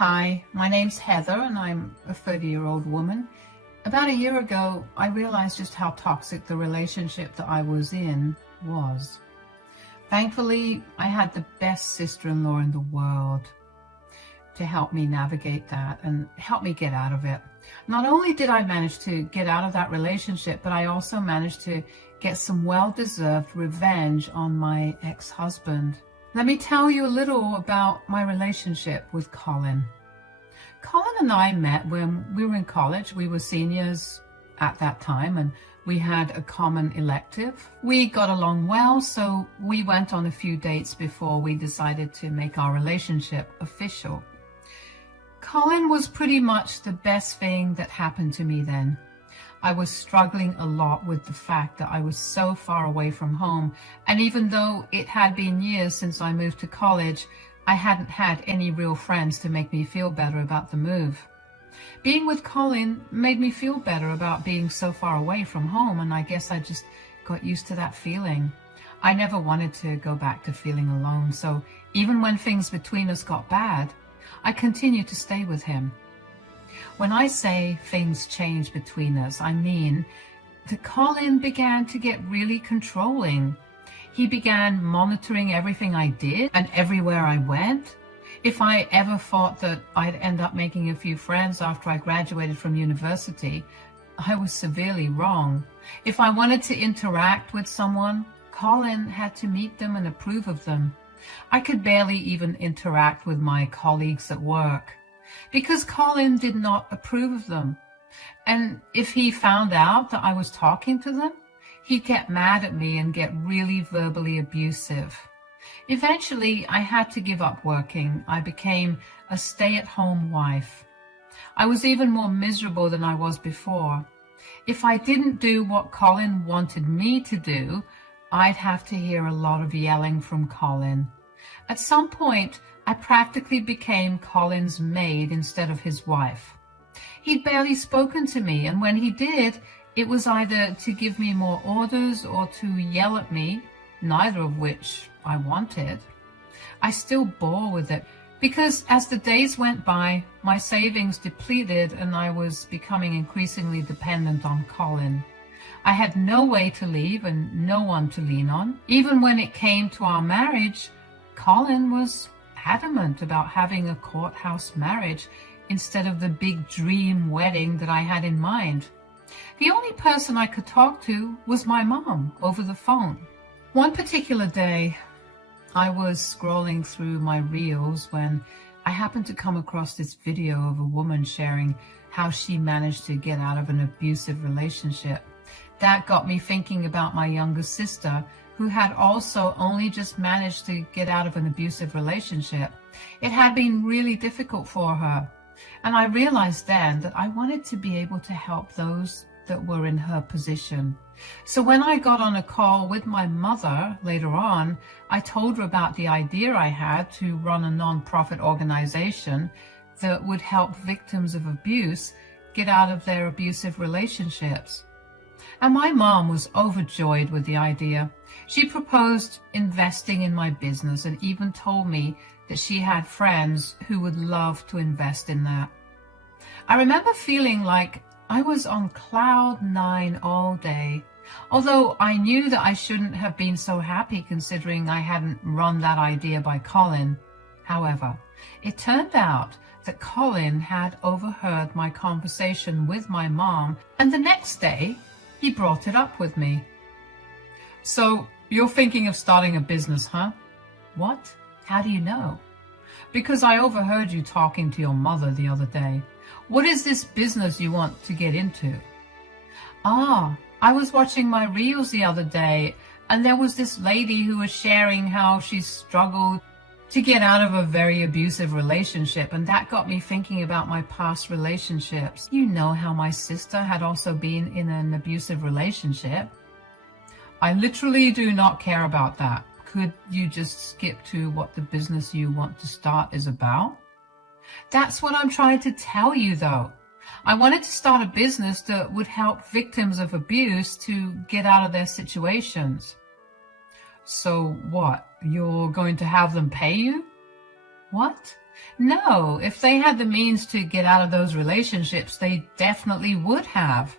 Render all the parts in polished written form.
Hi, my name's Heather and I'm a 30-year-old woman. About a year ago, I realized just how toxic the relationship that I was in was. Thankfully, I had the best sister-in-law in the world to help me navigate that and help me get out of it. Not only did I manage to get out of that relationship, but I also managed to get some well-deserved revenge on my ex-husband. Let me tell you a little about my relationship with Colin. Colin and I met when we were in college. We were seniors at that time and we had a common elective. We got along well, so we went on a few dates before we decided to make our relationship official. Colin was pretty much the best thing that happened to me then. I was struggling a lot with the fact that I was so far away from home, and even though it had been years since I moved to college, I hadn't had any real friends to make me feel better about the move. Being with Colin made me feel better about being so far away from home, and I guess I just got used to that feeling. I never wanted to go back to feeling alone, so even when things between us got bad, I continued to stay with him. When I say things changed between us, I mean that Colin began to get really controlling. He began monitoring everything I did and everywhere I went. If I ever thought that I'd end up making a few friends after I graduated from university, I was severely wrong. If I wanted to interact with someone, Colin had to meet them and approve of them. I could barely even interact with my colleagues at work, because Colin did not approve of them. And if he found out that I was talking to them, he'd get mad at me and get really verbally abusive. Eventually, I had to give up working. I became a stay-at-home wife. I was even more miserable than I was before. If I didn't do what Colin wanted me to do, I'd have to hear a lot of yelling from Colin. At some point, I practically became Colin's maid instead of his wife. He'd barely spoken to me, and when he did, it was either to give me more orders or to yell at me, neither of which I wanted. I still bore with it, because as the days went by, my savings depleted and I was becoming increasingly dependent on Colin. I had no way to leave and no one to lean on. Even when it came to our marriage, Colin was adamant about having a courthouse marriage instead of the big dream wedding that I had in mind. The only person I could talk to was my mom over the phone. One particular day, I was scrolling through my reels when I happened to come across this video of a woman sharing how she managed to get out of an abusive relationship. That got me thinking about my younger sister, who had also only just managed to get out of an abusive relationship. It had been really difficult for her, and I realized then that I wanted to be able to help those that were in her position. So when I got on a call with my mother later on, I told her about the idea I had to run a non-profit organization that would help victims of abuse get out of their abusive relationships. And my mom was overjoyed with the idea. She proposed investing in my business and even told me that she had friends who would love to invest in that. I remember feeling like I was on cloud nine all day, although I knew that I shouldn't have been so happy considering I hadn't run that idea by Colin. However, it turned out that Colin had overheard my conversation with my mom, and the next day, he brought it up with me. So, you're thinking of starting a business, huh? What? How do you know? Because I overheard you talking to your mother the other day. What is this business you want to get into? I was watching my reels the other day, and there was this lady who was sharing how she struggled to get out of a very abusive relationship, and that got me thinking about my past relationships. You know how my sister had also been in an abusive relationship. I literally do not care about that. Could you just skip to what the business you want to start is about? That's what I'm trying to tell you, though. I wanted to start a business that would help victims of abuse to get out of their situations. So what? You're going to have them pay you? What? No, if they had the means to get out of those relationships, they definitely would have.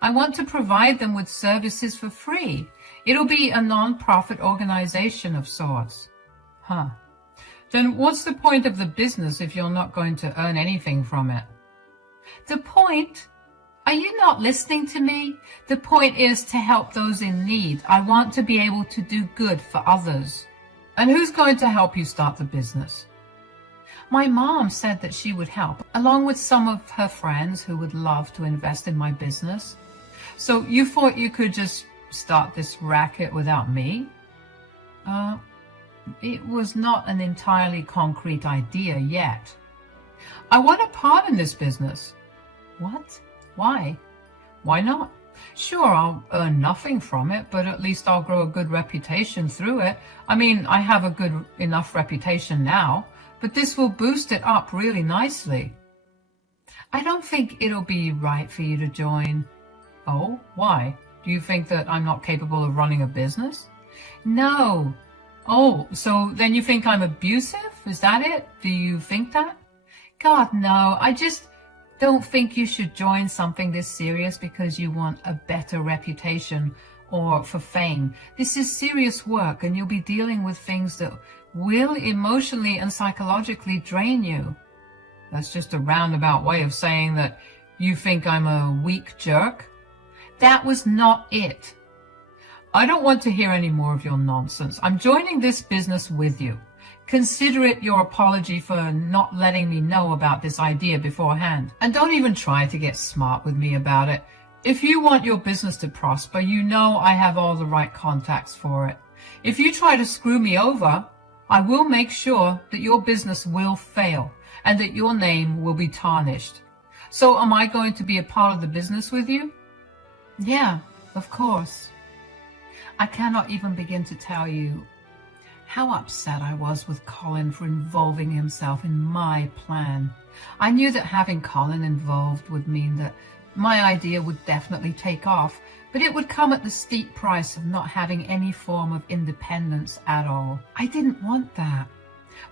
I want to provide them with services for free. It'll be a non-profit organization of sorts. Huh. Then what's the point of the business if you're not going to earn anything from it? The point? Are you not listening to me? The point is to help those in need. I want to be able to do good for others. And who's going to help you start the business? My mom said that she would help, along with some of her friends who would love to invest in my business. So you thought you could just start this racket without me? It was not an entirely concrete idea yet. I want a part in this business. What? Why? Why not? Sure, I'll earn nothing from it, but at least I'll grow a good reputation through it. I mean, I have a good enough reputation now, but this will boost it up really nicely. I don't think it'll be right for you to join. Oh, why? Do you think that I'm not capable of running a business? No. Oh, so then you think I'm abusive? Is that it? Do you think that? God, no. I just don't think you should join something this serious because you want a better reputation or for fame. This is serious work, and you'll be dealing with things that will emotionally and psychologically drain you. That's just a roundabout way of saying that you think I'm a weak jerk. That was not it. I don't want to hear any more of your nonsense. I'm joining this business with you. Consider it your apology for not letting me know about this idea beforehand. And don't even try to get smart with me about it. If you want your business to prosper, you know I have all the right contacts for it. If you try to screw me over, I will make sure that your business will fail and that your name will be tarnished. So am I going to be a part of the business with you? Yeah, of course. I cannot even begin to tell you how upset I was with Colin for involving himself in my plan. I knew that having Colin involved would mean that my idea would definitely take off, but it would come at the steep price of not having any form of independence at all. I didn't want that,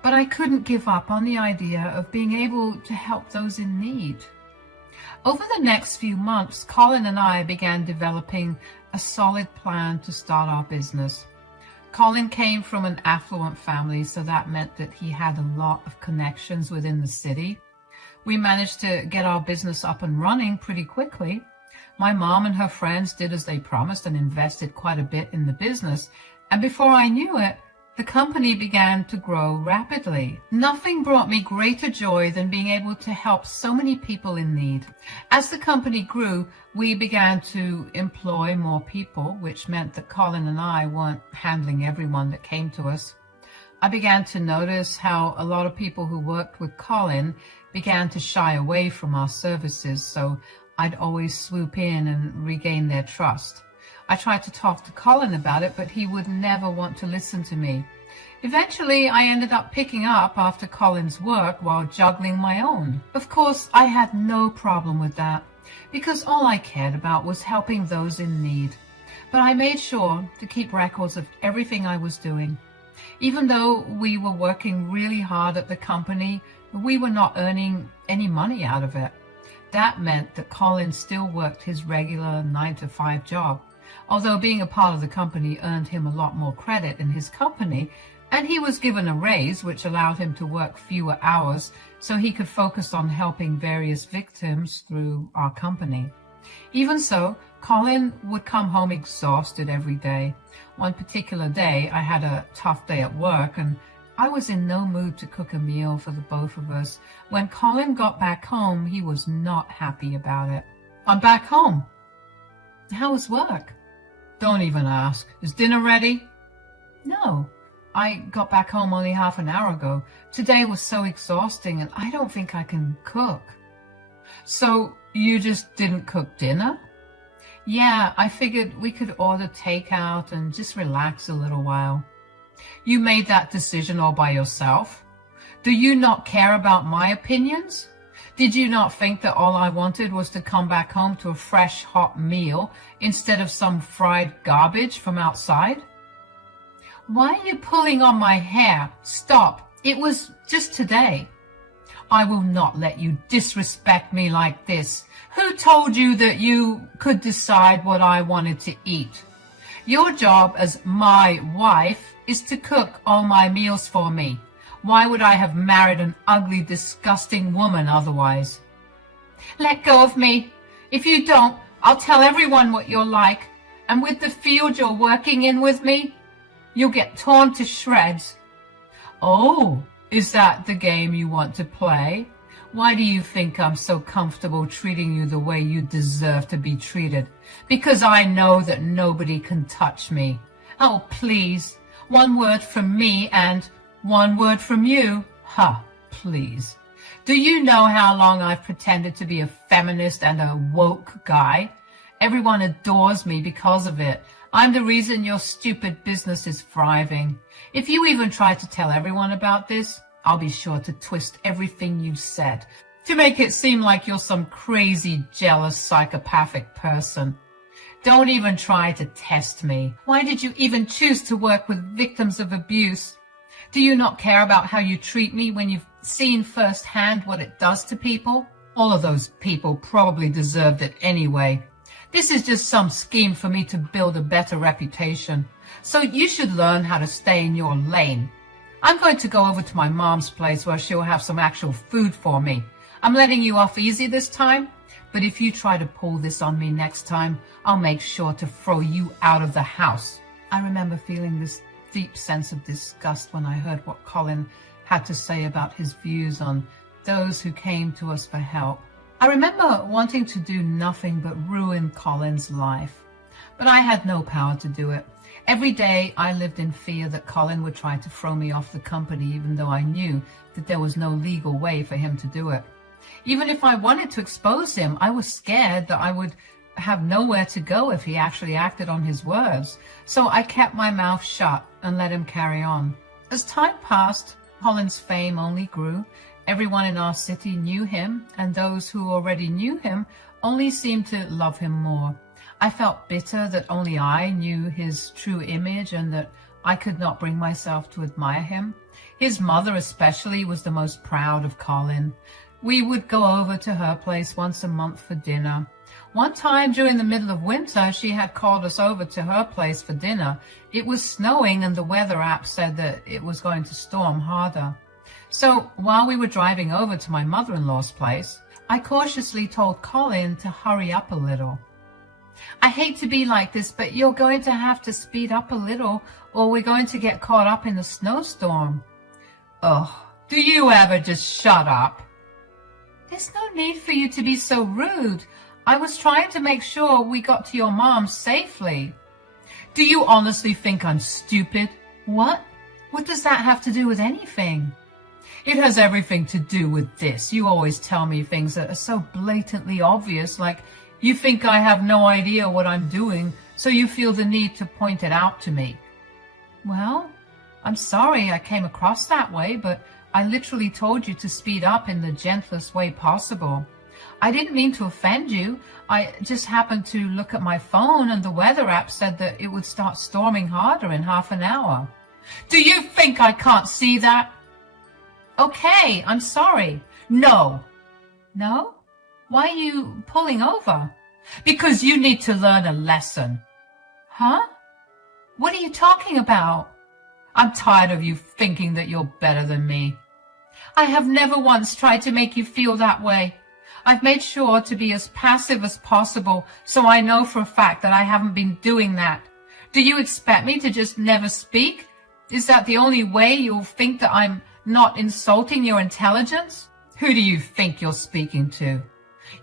but I couldn't give up on the idea of being able to help those in need. Over the next few months, Colin and I began developing a solid plan to start our business. Colin came from an affluent family, so that meant that he had a lot of connections within the city. We managed to get our business up and running pretty quickly. My mom and her friends did as they promised and invested quite a bit in the business, and before I knew it, the company began to grow rapidly. Nothing brought me greater joy than being able to help so many people in need. As the company grew, we began to employ more people, which meant that Colin and I weren't handling everyone that came to us. I began to notice how a lot of people who worked with Colin began to shy away from our services, so I'd always swoop in and regain their trust. I tried to talk to Colin about it, but he would never want to listen to me. Eventually, I ended up picking up after Colin's work while juggling my own. Of course, I had no problem with that, because all I cared about was helping those in need. But I made sure to keep records of everything I was doing. Even though we were working really hard at the company, we were not earning any money out of it. That meant that Colin still worked his regular 9-to-5 job. Although being a part of the company earned him a lot more credit in his company, and he was given a raise which allowed him to work fewer hours so he could focus on helping various victims through our company. Even so, Colin would come home exhausted every day. One particular day, I had a tough day at work, and I was in no mood to cook a meal for the both of us. When Colin got back home, he was not happy about it. I'm back home. How was work? Don't even ask. Is dinner ready? No. I got back home only half an hour ago. Today was so exhausting, and I don't think I can cook. So you just didn't cook dinner? Yeah, I figured we could order takeout and just relax a little while. You made that decision all by yourself? Do you not care about my opinions? Did you not think that all I wanted was to come back home to a fresh, hot meal instead of some fried garbage from outside? Why are you pulling on my hair? Stop. It was just today. I will not let you disrespect me like this. Who told you that you could decide what I wanted to eat? Your job as my wife is to cook all my meals for me. Why would I have married an ugly, disgusting woman otherwise? Let go of me. If you don't, I'll tell everyone what you're like. And with the field you're working in with me, you'll get torn to shreds. Oh, is that the game you want to play? Why do you think I'm so comfortable treating you the way you deserve to be treated? Because I know that nobody can touch me. Oh, please. One word from me and one word from you. Ha, please. Do you know how long I've pretended to be a feminist and a woke guy? Everyone adores me because of it. I'm the reason your stupid business is thriving. If you even try to tell everyone about this, I'll be sure to twist everything you've said to make it seem like you're some crazy, jealous, psychopathic person. Don't even try to test me. Why did you even choose to work with victims of abuse? Do you not care about how you treat me when you've seen firsthand what it does to people? All of those people probably deserved it anyway. This is just some scheme for me to build a better reputation. So you should learn how to stay in your lane. I'm going to go over to my mom's place where she'll have some actual food for me. I'm letting you off easy this time, but if you try to pull this on me next time, I'll make sure to throw you out of the house. I remember feeling this deep sense of disgust when I heard what Colin had to say about his views on those who came to us for help. I remember wanting to do nothing but ruin Colin's life, but I had no power to do it. Every day I lived in fear that Colin would try to throw me off the company, even though I knew that there was no legal way for him to do it. Even if I wanted to expose him, I was scared that I would have nowhere to go if he actually acted on his words. So I kept my mouth shut and let him carry on. As time passed, Colin's fame only grew. Everyone in our city knew him, and those who already knew him only seemed to love him more. I felt bitter that only I knew his true image and that I could not bring myself to admire him. His mother especially was the most proud of Colin. We would go over to her place once a month for dinner. One time during the middle of winter, she had called us over to her place for dinner. It was snowing and the weather app said that it was going to storm harder. So while we were driving over to my mother-in-law's place, I cautiously told Colin to hurry up a little. I hate to be like this, but you're going to have to speed up a little or we're going to get caught up in the snowstorm. Ugh, do you ever just shut up? There's no need for you to be so rude. I was trying to make sure we got to your mom safely. Do you honestly think I'm stupid? What? What does that have to do with anything? It has everything to do with this. You always tell me things that are so blatantly obvious, like you think I have no idea what I'm doing, so you feel the need to point it out to me. Well, I'm sorry I came across that way, but I literally told you to speed up in the gentlest way possible. I didn't mean to offend you. I just happened to look at my phone and the weather app said that it would start storming harder in half an hour. Do you think I can't see that? Okay, I'm sorry. No. No? Why are you pulling over? Because you need to learn a lesson. Huh? What are you talking about? I'm tired of you thinking that you're better than me. I have never once tried to make you feel that way. I've made sure to be as passive as possible, so I know for a fact that I haven't been doing that. Do you expect me to just never speak? Is that the only way you'll think that I'm not insulting your intelligence? Who do you think you're speaking to?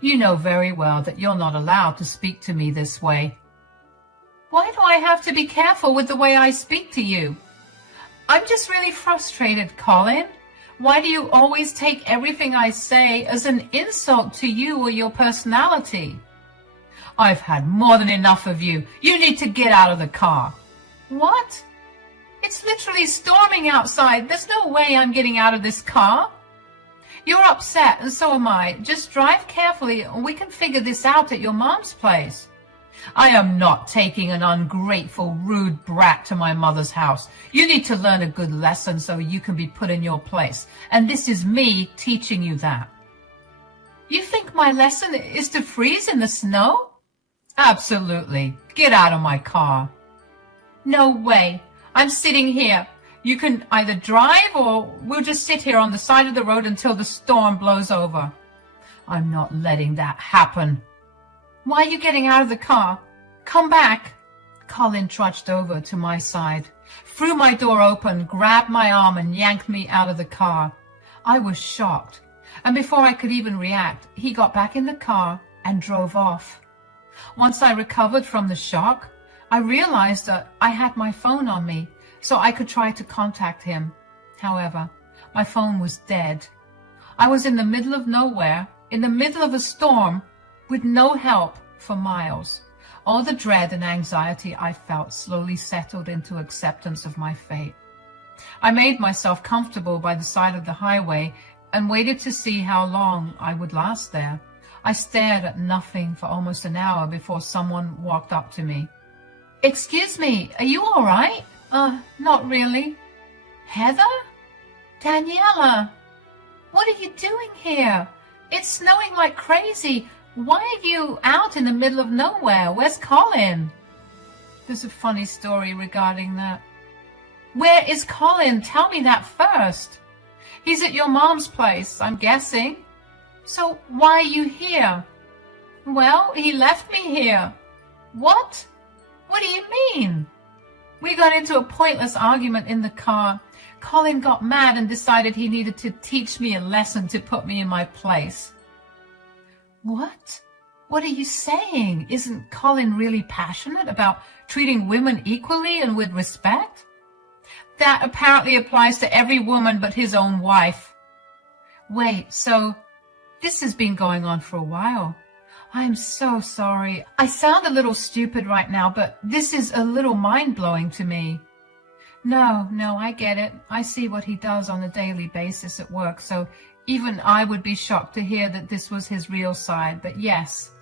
You know very well that you're not allowed to speak to me this way. Why do I have to be careful with the way I speak to you? I'm just really frustrated, Colin. Why do you always take everything I say as an insult to you or your personality? I've had more than enough of you. You need to get out of the car. What? It's literally storming outside. There's no way I'm getting out of this car. You're upset, and so am I. Just drive carefully, and we can figure this out at your mom's place. I am not taking an ungrateful, rude brat to my mother's house. You need to learn a good lesson so you can be put in your place. And this is me teaching you that. You think my lesson is to freeze in the snow? Absolutely. Get out of my car. No way. I'm sitting here. You can either drive or we'll just sit here on the side of the road until the storm blows over. I'm not letting that happen. Why are you getting out of the car? Come back. Colin trudged over to my side, threw my door open, grabbed my arm and yanked me out of the car. I was shocked, and before I could even react, he got back in the car and drove off. Once I recovered from the shock, I realized that I had my phone on me, so I could try to contact him. However, my phone was dead. I was in the middle of nowhere, in the middle of a storm, with no help for miles. All the dread and anxiety I felt slowly settled into acceptance of my fate. I made myself comfortable by the side of the highway and waited to see how long I would last there. I stared at nothing for almost an hour before someone walked up to me. Excuse me, are you all right? Not really. Heather? Daniela? What are you doing here? It's snowing like crazy. Why are you out in the middle of nowhere? Where's Colin? There's a funny story regarding that. Where is Colin? Tell me that first. He's at your mom's place, I'm guessing. So why are you here? Well, he left me here. What? What do you mean? We got into a pointless argument in the car. Colin got mad and decided he needed to teach me a lesson to put me in my place. What? What are you saying? Isn't Colin really passionate about treating women equally and with respect? That apparently applies to every woman but his own wife. Wait, so this has been going on for a while. I'm so sorry. I sound a little stupid right now, but this is a little mind-blowing to me. No, I get it. I see what he does on a daily basis at work, so even I would be shocked to hear that this was his real side. But yes,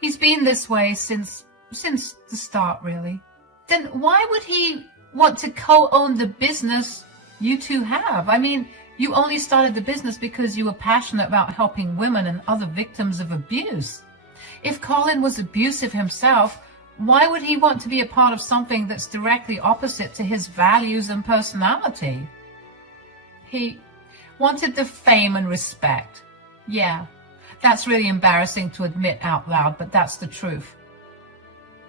he's been this way since the start, really. Then why would he want to co-own the business you two have? I mean, you only started the business because you were passionate about helping women and other victims of abuse. If Colin was abusive himself, why would he want to be a part of something that's directly opposite to his values and personality? He wanted the fame and respect. Yeah, that's really embarrassing to admit out loud, but that's the truth.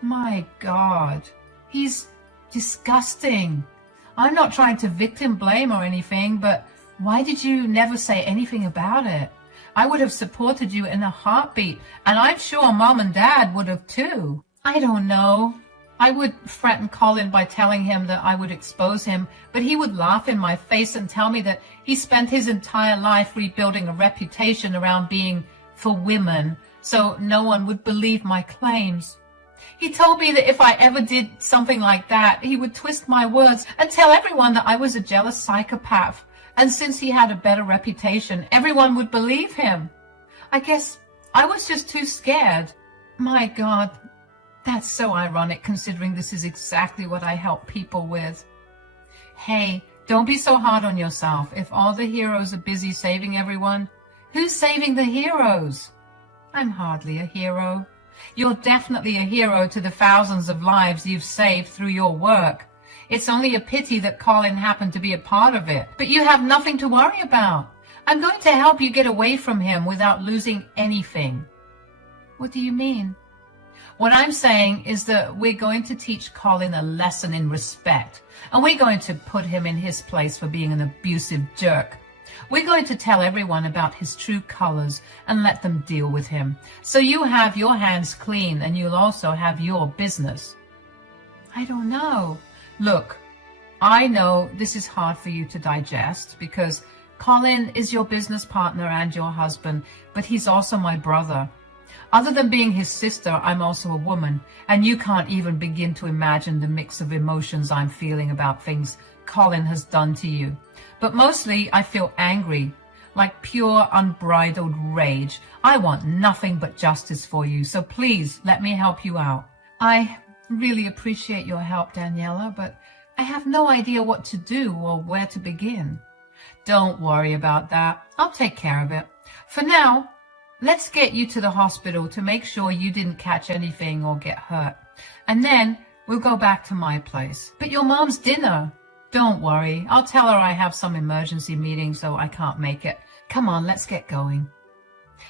My God, he's disgusting. I'm not trying to victim blame or anything, but why did you never say anything about it? I would have supported you in a heartbeat, and I'm sure Mom and Dad would have too. I don't know. I would threaten Colin by telling him that I would expose him, but he would laugh in my face and tell me that he spent his entire life rebuilding a reputation around being for women, so no one would believe my claims. He told me that if I ever did something like that, he would twist my words and tell everyone that I was a jealous psychopath. And since he had a better reputation, everyone would believe him. I guess I was just too scared. My God, that's so ironic considering this is exactly what I help people with. Hey, don't be so hard on yourself. If all the heroes are busy saving everyone, who's saving the heroes? I'm hardly a hero. You're definitely a hero to the thousands of lives you've saved through your work. It's only a pity that Colin happened to be a part of it. But you have nothing to worry about. I'm going to help you get away from him without losing anything. What do you mean? What I'm saying is that we're going to teach Colin a lesson in respect. And we're going to put him in his place for being an abusive jerk. We're going to tell everyone about his true colors and let them deal with him. So you have your hands clean and you'll also have your business. I don't know. Look, I know this is hard for you to digest because Colin is your business partner and your husband, but he's also my brother. Other than being his sister, I'm also a woman, and you can't even begin to imagine the mix of emotions I'm feeling about things Colin has done to you. But mostly I feel angry, like pure unbridled rage. I want nothing but justice for you, so please let me help you out. I really appreciate your help, Daniela, but I have no idea what to do or where to begin. Don't worry about that. I'll take care of it. For now, let's get you to the hospital to make sure you didn't catch anything or get hurt. And then we'll go back to my place. But your mom's dinner. Don't worry. I'll tell her I have some emergency meeting, so I can't make it. Come on, let's get going.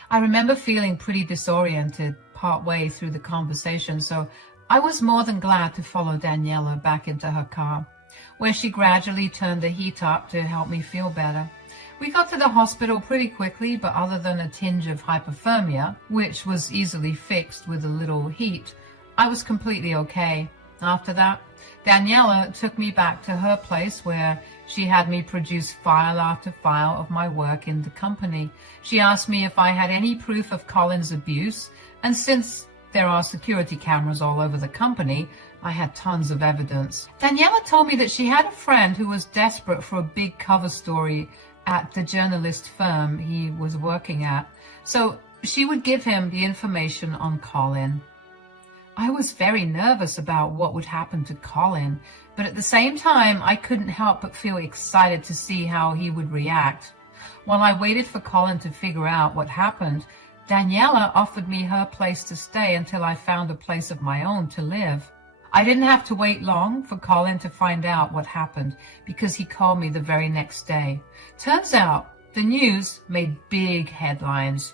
I remember feeling pretty disoriented partway through the conversation, so I was more than glad to follow Daniela back into her car, where she gradually turned the heat up to help me feel better. We got to the hospital pretty quickly, but other than a tinge of hypothermia, which was easily fixed with a little heat, I was completely okay. After that, Daniela took me back to her place where she had me produce file after file of my work in the company. She asked me if I had any proof of Colin's abuse, and since there are security cameras all over the company, I had tons of evidence. Daniela told me that she had a friend who was desperate for a big cover story at the journalist firm he was working at, so she would give him the information on Colin. I was very nervous about what would happen to Colin, but at the same time, I couldn't help but feel excited to see how he would react. While I waited for Colin to figure out what happened, Daniela offered me her place to stay until I found a place of my own to live. I didn't have to wait long for Colin to find out what happened because he called me the very next day. Turns out the news made big headlines.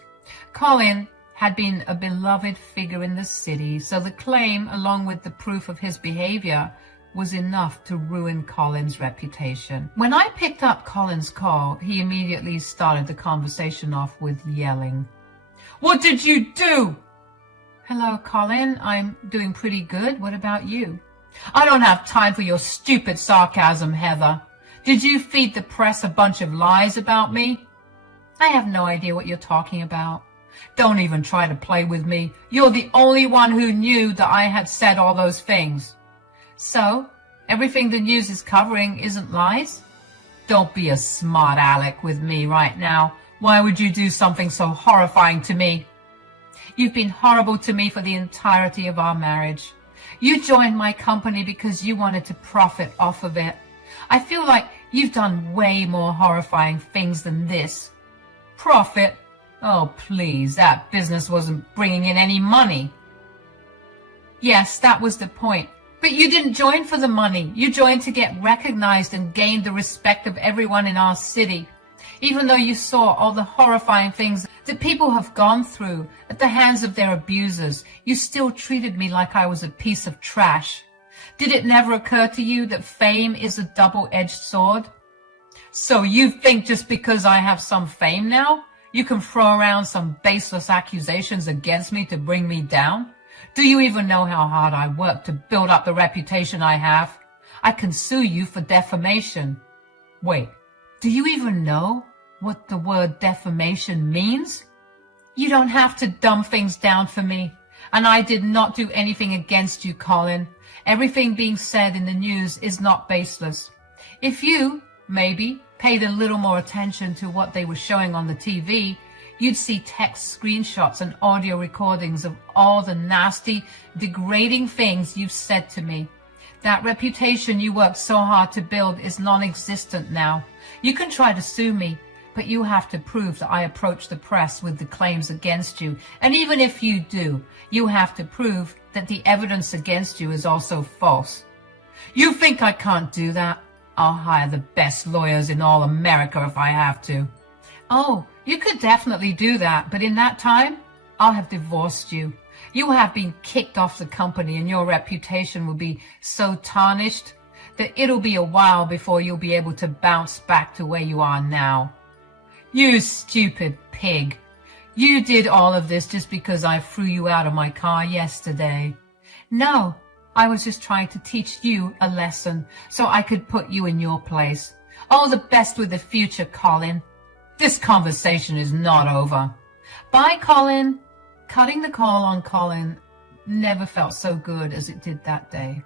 Colin had been a beloved figure in the city, so the claim, along with the proof of his behavior, was enough to ruin Colin's reputation. When I picked up Colin's call, he immediately started the conversation off with yelling. "What did you do?" "Hello, Colin. I'm doing pretty good. What about you?" "I don't have time for your stupid sarcasm, Heather. Did you feed the press a bunch of lies about me?" "I have no idea what you're talking about." "Don't even try to play with me. You're the only one who knew that I had said all those things." "So, everything the news is covering isn't lies?" "Don't be a smart aleck with me right now. Why would you do something so horrifying to me?" "You've been horrible to me for the entirety of our marriage. You joined my company because you wanted to profit off of it. I feel like you've done way more horrifying things than this." "Profit? Oh, please, that business wasn't bringing in any money." "Yes, that was the point. But you didn't join for the money. You joined to get recognized and gain the respect of everyone in our city. Even though you saw all the horrifying things that people have gone through at the hands of their abusers, you still treated me like I was a piece of trash. Did it never occur to you that fame is a double-edged sword? So you think just because I have some fame now, you can throw around some baseless accusations against me to bring me down? Do you even know how hard I worked to build up the reputation I have? I can sue you for defamation." "Wait, do you even know what the word defamation means?" "You don't have to dumb things down for me. And I did not do anything against you, Colin. Everything being said in the news is not baseless. If you, maybe, paid a little more attention to what they were showing on the TV, you'd see text screenshots and audio recordings of all the nasty, degrading things you've said to me. That reputation you worked so hard to build is non-existent now. You can try to sue me, but you have to prove that I approached the press with the claims against you. And even if you do, you have to prove that the evidence against you is also false." "You think I can't do that? I'll hire the best lawyers in all America if I have to." "Oh, you could definitely do that, but in that time, I'll have divorced you. You will have been kicked off the company and your reputation will be so tarnished that it'll be a while before you'll be able to bounce back to where you are now." "You stupid pig. You did all of this just because I threw you out of my car yesterday." "No, I was just trying to teach you a lesson so I could put you in your place. All the best with the future, Colin." "This conversation is not over." "Bye, Colin." Cutting the call on Colin never felt so good as it did that day.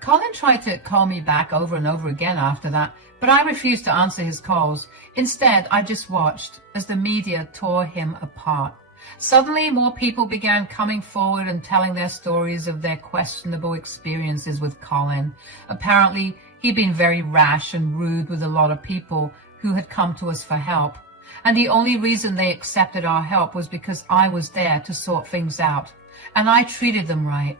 Colin tried to call me back over and over again after that, but I refused to answer his calls. Instead, I just watched as the media tore him apart. Suddenly, more people began coming forward and telling their stories of their questionable experiences with Colin. Apparently, he'd been very rash and rude with a lot of people who had come to us for help, and the only reason they accepted our help was because I was there to sort things out, and I treated them right.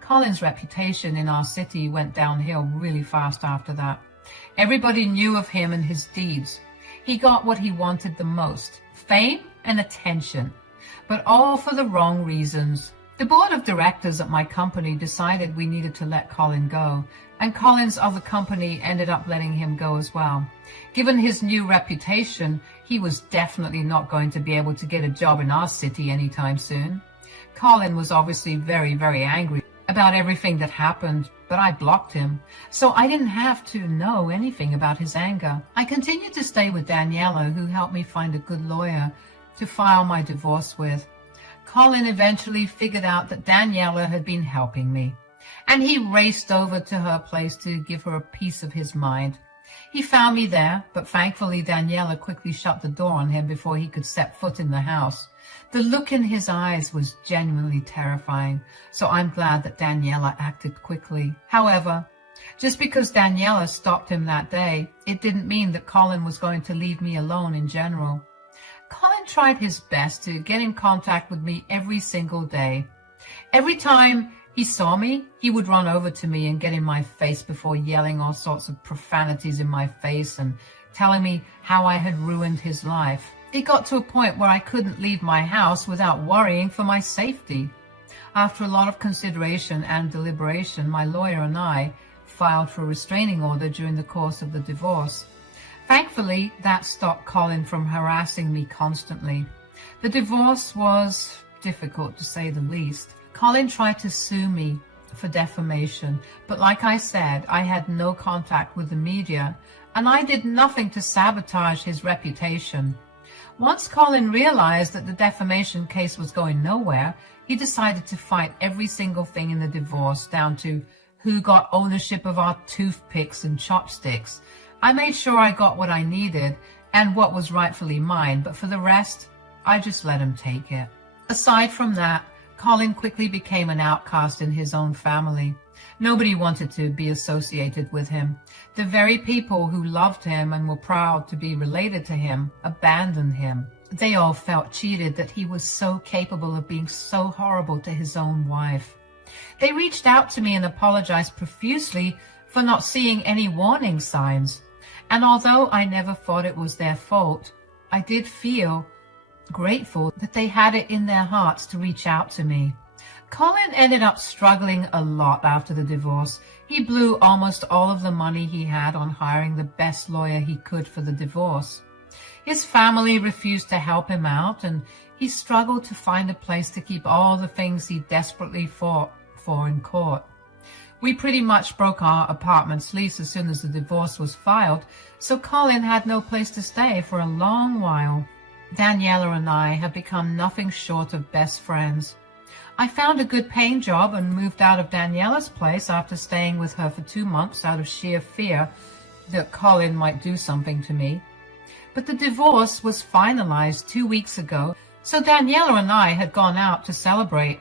Colin's reputation in our city went downhill really fast after that. Everybody knew of him and his deeds. He got what he wanted the most, fame and attention, but all for the wrong reasons. The board of directors at my company decided we needed to let Colin go, and Colin's other company ended up letting him go as well. Given his new reputation, he was definitely not going to be able to get a job in our city anytime soon. Colin was obviously very, very angry about everything that happened, but I blocked him, so I didn't have to know anything about his anger. I continued to stay with Daniela, who helped me find a good lawyer to file my divorce with. Colin eventually figured out that Daniela had been helping me, and he raced over to her place to give her a piece of his mind. He found me there, but thankfully Daniela quickly shut the door on him before he could step foot in the house. The look in his eyes was genuinely terrifying, so I'm glad that Daniela acted quickly. However, just because Daniela stopped him that day, it didn't mean that Colin was going to leave me alone in general. Colin tried his best to get in contact with me every single day. Every time he saw me, he would run over to me and get in my face before yelling all sorts of profanities in my face and telling me how I had ruined his life. It got to a point where I couldn't leave my house without worrying for my safety. After a lot of consideration and deliberation, my lawyer and I filed for a restraining order during the course of the divorce. Thankfully, that stopped Colin from harassing me constantly. The divorce was difficult, to say the least. Colin tried to sue me for defamation, but like I said, I had no contact with the media, and I did nothing to sabotage his reputation. Once Colin realized that the defamation case was going nowhere, he decided to fight every single thing in the divorce, down to who got ownership of our toothpicks and chopsticks. I made sure I got what I needed and what was rightfully mine, but for the rest, I just let him take it. Aside from that, Colin quickly became an outcast in his own family. Nobody wanted to be associated with him. The very people who loved him and were proud to be related to him abandoned him. They all felt cheated that he was so capable of being so horrible to his own wife. They reached out to me and apologized profusely for not seeing any warning signs. And although I never thought it was their fault, I did feel grateful that they had it in their hearts to reach out to me. Colin ended up struggling a lot after the divorce. He blew almost all of the money he had on hiring the best lawyer he could for the divorce. His family refused to help him out, and he struggled to find a place to keep all the things he desperately fought for in court. We pretty much broke our apartment's lease as soon as the divorce was filed, so Colin had no place to stay for a long while. Daniela and I have become nothing short of best friends. I found a good paying job and moved out of Daniela's place after staying with her for 2 months out of sheer fear that Colin might do something to me. But the divorce was finalized 2 weeks ago, so Daniela and I had gone out to celebrate.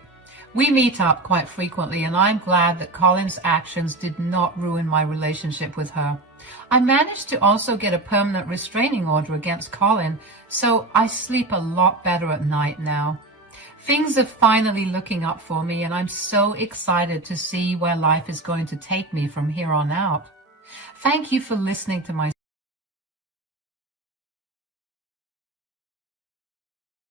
We meet up quite frequently, and I'm glad that Colin's actions did not ruin my relationship with her. I managed to also get a permanent restraining order against Colin, so I sleep a lot better at night now. Things are finally looking up for me, and I'm so excited to see where life is going to take me from here on out. Thank you for listening to my